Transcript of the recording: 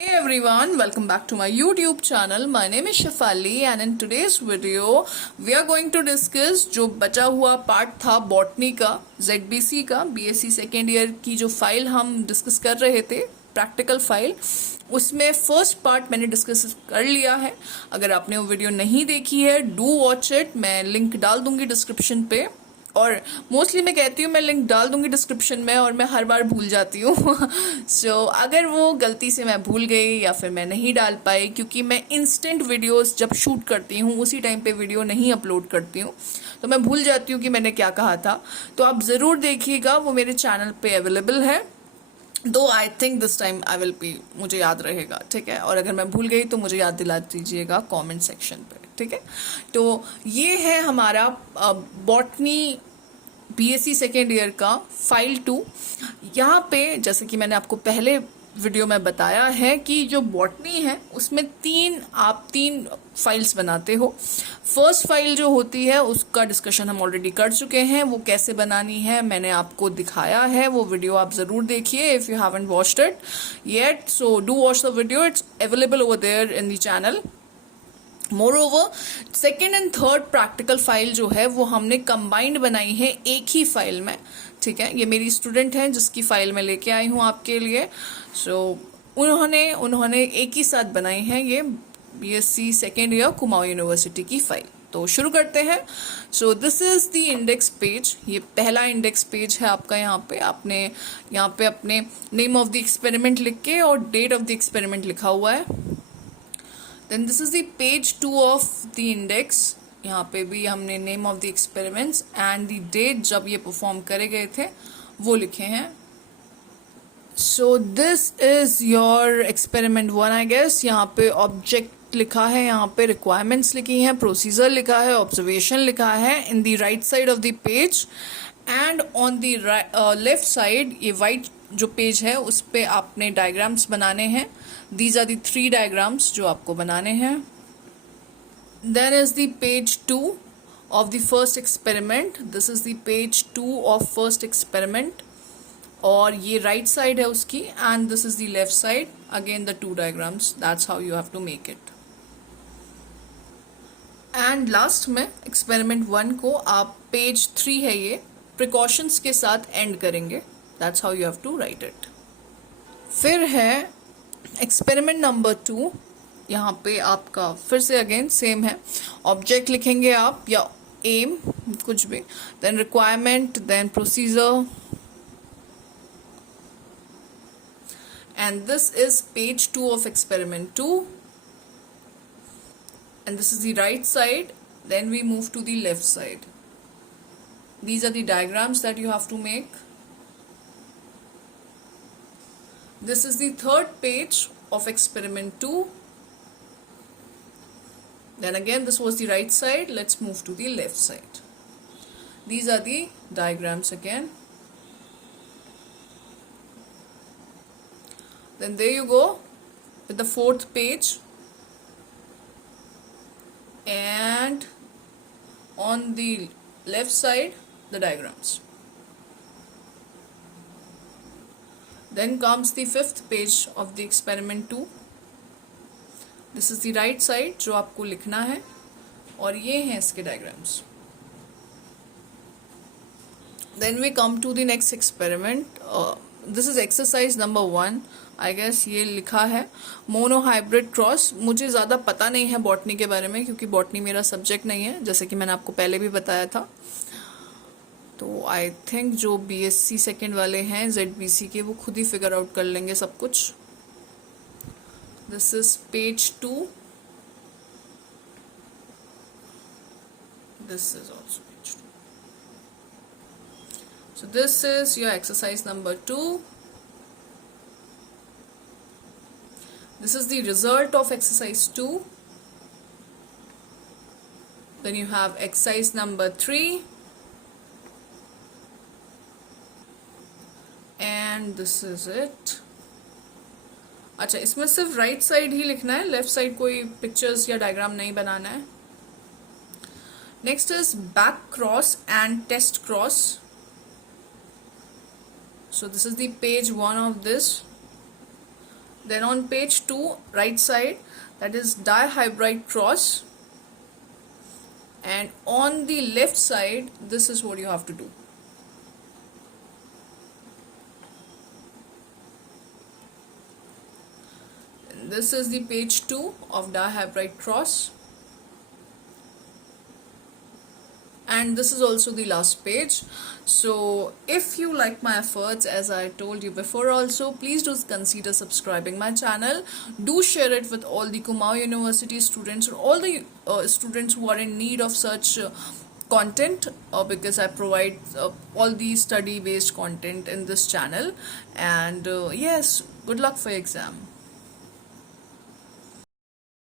Hey everyone, welcome back to my YouTube channel. My name is Shafali and in today's video we are going to discuss जो बचा हुआ part था botany का ZBC का BSc second year की जो file हम discuss कर रहे थे प्रैक्टिकल फाइल, उसमें फर्स्ट पार्ट मैंने डिस्कस कर लिया है। अगर आपने वो वीडियो नहीं देखी है डू वॉच इट, मैं लिंक डाल दूंगी डिस्क्रिप्शन पे। और मोस्टली मैं कहती हूँ मैं लिंक डाल दूंगी डिस्क्रिप्शन में और मैं हर बार भूल जाती हूँ सो अगर वो गलती से मैं भूल गई या फिर मैं नहीं डाल पाई, क्योंकि मैं इंस्टेंट वीडियोस जब शूट करती हूँ उसी टाइम पे वीडियो नहीं अपलोड करती हूँ, तो मैं भूल जाती हूँ कि मैंने क्या कहा था। तो आप ज़रूर देखिएगा, वो मेरे चैनल पे अवेलेबल है। दो I think this time I will be, मुझे याद रहेगा, ठीक है। और अगर मैं भूल गई तो मुझे याद दिला दीजिएगा कमेंट सेक्शन पे, ठीक है। तो ये है हमारा बॉटनी बीएससी सेकेंड ईयर का फाइल 2। यहाँ पे जैसे कि मैंने आपको पहले वीडियो में बताया है कि जो बॉटनी है उसमें आप तीन फाइल्स बनाते हो। फर्स्ट फाइल जो होती है उसका डिस्कशन हम ऑलरेडी कर चुके हैं, वो कैसे बनानी है मैंने आपको दिखाया है, वो वीडियो आप जरूर देखिए if you haven't watched it yet. So do watch the video, it's available over there in the channel. Moreover second and third practical file जो है वो हमने कंबाइंड बनाई है एक ही फाइल में, ठीक है। ये मेरी स्टूडेंट हैं जिसकी फाइल मैं लेके आई हूँ आपके लिए। सो उन्होंने एक ही साथ बनाई है ये BSc second year Kumaon university की फाइल। तो शुरू करते हैं। So this is the index page, ये पहला इंडेक्स पेज है आपका। यहाँ पे आपने यहाँ पे अपने नेम ऑफ द एक्सपेरिमेंट लिख के और डेट ऑफ द एक्सपेरिमेंट लिखा हुआ है। Then this is the page 2 of the index, यहाँ पे भी हमने name of the experiments and the date जब ये परफॉर्म करे गए थे वो लिखे हैं। So this is your experiment 1 I guess. यहाँ पे ऑब्जेक्ट लिखा है, यहाँ पे रिक्वायरमेंट्स लिखी हैं, प्रोसीजर लिखा है, ऑब्जर्वेशन लिखा है in the right side of the page. And on the left side ये वाइट जो पेज है उस पे आपने डायग्राम्स बनाने हैं। दीज आर दी 3 डायग्राम्स जो आपको बनाने हैं। Then is the page 2 of the first experiment, this is the page 2 of first experiment. और ये राइट साइड है उसकी and this is the left side, again the 2 diagrams, that's how you have to make it. And last में experiment 1 को आप page 3 है ये precautions के साथ एंड करेंगे, that's how you have to write it. फिर है एक्सपेरिमेंट नंबर 2, यहाँ पे आपका फिर से अगेन सेम है, ऑब्जेक्ट लिखेंगे आप या एम कुछ भी, then requirement, then procedure, and this is page 2 ऑफ experiment 2 and this is the right side. Then we move to the left side. These are the diagrams that you have to make. This is the third page of experiment 2. Then again this was the right side, let's move to the left side. These are the diagrams again. Then there you go with the fourth page. And on the left side the diagrams. Then comes the fifth page of the experiment 2. This is the right side जो आपको लिखना है और ये हैं इसके diagrams. Then we come to the next experiment. This is exercise number 1 I guess, ये लिखा है मोनो हाइब्रिड क्रॉस। मुझे ज़्यादा पता नहीं है बॉटनी के बारे में क्योंकि बॉटनी मेरा सब्जेक्ट नहीं है, जैसे कि मैंने आपको पहले भी बताया था। तो आई थिंक जो बीएससी सेकेंड वाले हैं जेडबीसी के वो खुद ही फिगर आउट कर लेंगे सब कुछ। This is page 2, this is also page 2। So this is your exercise number 2। This is the result of exercise 2. Then you have exercise number 3. And this is it. अच्छा, इसमें सिर्फ राइट साइड ही लिखना है, लेफ्ट साइड कोई pictures या diagram नहीं बनाना है। Next is back cross and test cross. So this is the page 1 of this. Then on page 2 right side, that is dihydride cross, and on the left side this is what you have to do. And this is the page 2 of dihydride cross, and this is also the last page. So if you like my efforts, as I told you before also, please do consider subscribing my channel. Do share it with all the Kumaon University students, or all the students who are in need of such content, because I provide all the study based content in this channel. And yes, good luck for your exam.